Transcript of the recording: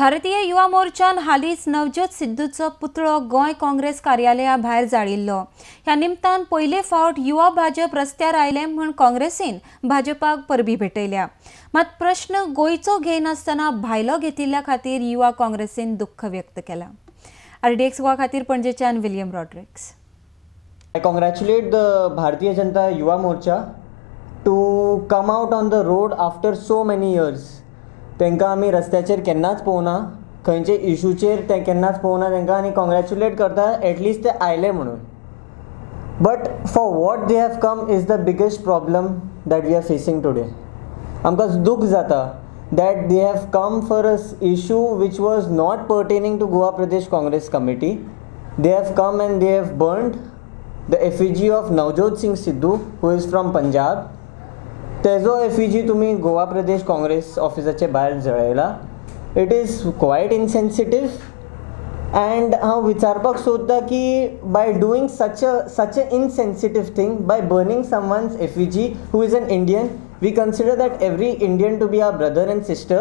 भारतीय युवा मोर्चान हालींच नवज्योत सिद्धूचो पुतळो गोंय काँग्रेस कार्यालया भायर जाळिल्लो। ह्या निमतान पयले फावट युवा भाजप रस्त्यार आयले म्हण काँग्रेसीन भाजपाक परबी भेटयल्या। मात प्रश्न गोंयचो घेयनासतना भायलो घेतिल्ल्या खातीर युवा काँग्रेसीन दुख्ख व्यक्त केला। RDX गोवा खातीर पणजेच्यान William Rodrigues. I congratulate the Bharatiya Janata Yuva Morcha to come out on the road after so many years. तांकां आमी रस्त्याचेर केन्नाच पळोवना, खंयचे इशूचेर ते केन्नाच पळोवना तांकां, आनी कॉंग्रॅच्युलेट करता एटलीस्ट ते आयले म्हणून. But for what they have come is the biggest problem that we are facing today. आमकां दूख जाता that they have come for an issue which was not pertaining to Goa Pradesh Congress Committee. They have come and they have burned the effigy of Navjot Singh Sidhu, who is from Punjab. तेजो effigy तुम्ही गोवा प्रदेश काँग्रेस ऑफिसाचे भायर जळयला. It is quiet इनसेन्सिटीव and हांव विचारपाक सोदता की bye doing such a insensitive thing, by burning someone's effigy who is an Indian, we consider that every Indian to be our brother and sister.